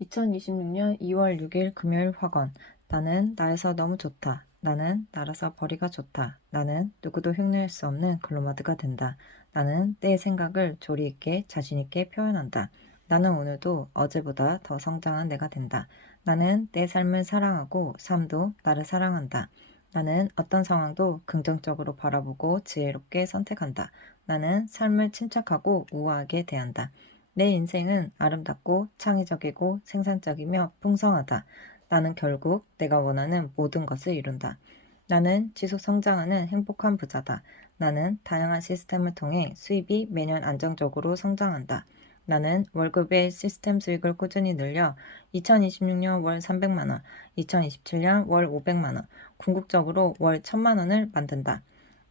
2026년 2월 6일 금요일 확언. 나는 나에서 너무 좋다. 나는 나라서 벌이가 좋다. 나는 누구도 흉내낼 수 없는 글로마드가 된다. 나는 내 생각을 조리 있게 자신 있게 표현한다. 나는 오늘도 어제보다 더 성장한 내가 된다. 나는 내 삶을 사랑하고 삶도 나를 사랑한다. 나는 어떤 상황도 긍정적으로 바라보고 지혜롭게 선택한다. 나는 삶을 침착하고 우아하게 대한다. 내 인생은 아름답고 창의적이고 생산적이며 풍성하다. 나는 결국 내가 원하는 모든 것을 이룬다. 나는 지속 성장하는 행복한 부자다. 나는 다양한 시스템을 통해 수입이 매년 안정적으로 성장한다. 나는 월급의 시스템 수익을 꾸준히 늘려 2026년 월 300만원, 2027년 월 500만원, 궁극적으로 월 1000만원을 만든다.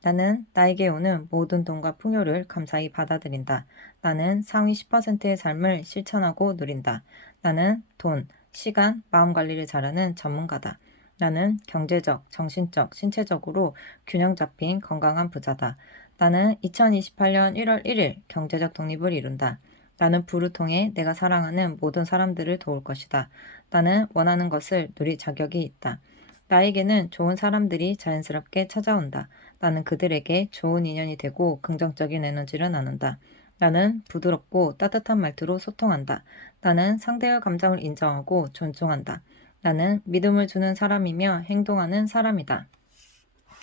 나는 나에게 오는 모든 돈과 풍요를 감사히 받아들인다. 나는 상위 10%의 삶을 실천하고 누린다. 나는 돈, 시간, 마음 관리를 잘하는 전문가다. 나는 경제적, 정신적, 신체적으로 균형 잡힌 건강한 부자다. 나는 2028년 1월 1일 경제적 독립을 이룬다. 나는 부를 통해 내가 사랑하는 모든 사람들을 도울 것이다. 나는 원하는 것을 누릴 자격이 있다. 나에게는 좋은 사람들이 자연스럽게 찾아온다. 나는 그들에게 좋은 인연이 되고 긍정적인 에너지를 나눈다. 나는 부드럽고 따뜻한 말투로 소통한다. 나는 상대의 감정을 인정하고 존중한다. 나는 믿음을 주는 사람이며 행동하는 사람이다.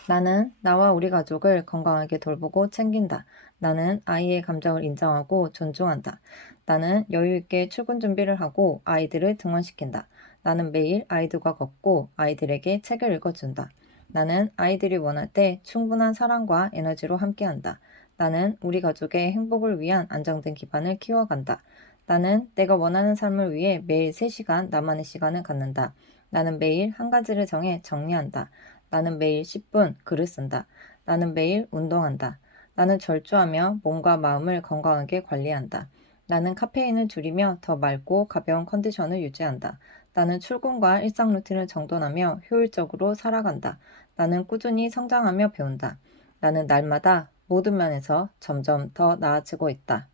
나는 나와 우리 가족을 건강하게 돌보고 챙긴다. 나는 아이의 감정을 인정하고 존중한다. 나는 여유 있게 출근 준비를 하고 아이들을 등원시킨다. 나는 매일 아이들과 걷고 아이들에게 책을 읽어준다. 나는 아이들이 원할 때 충분한 사랑과 에너지로 함께한다. 나는 우리 가족의 행복을 위한 안정된 기반을 키워간다. 나는 내가 원하는 삶을 위해 매일 3시간 나만의 시간을 갖는다. 나는 매일 한 가지를 정해 정리한다. 나는 매일 10분 글을 쓴다. 나는 매일 운동한다. 나는 절주하며 몸과 마음을 건강하게 관리한다. 나는 카페인을 줄이며 더 맑고 가벼운 컨디션을 유지한다. 나는 출근과 일상 루틴을 정돈하며 효율적으로 살아간다. 나는 꾸준히 성장하며 배운다. 나는 날마다 모든 면에서 점점 더 나아지고 있다.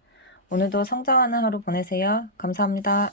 오늘도 성장하는 하루 보내세요. 감사합니다.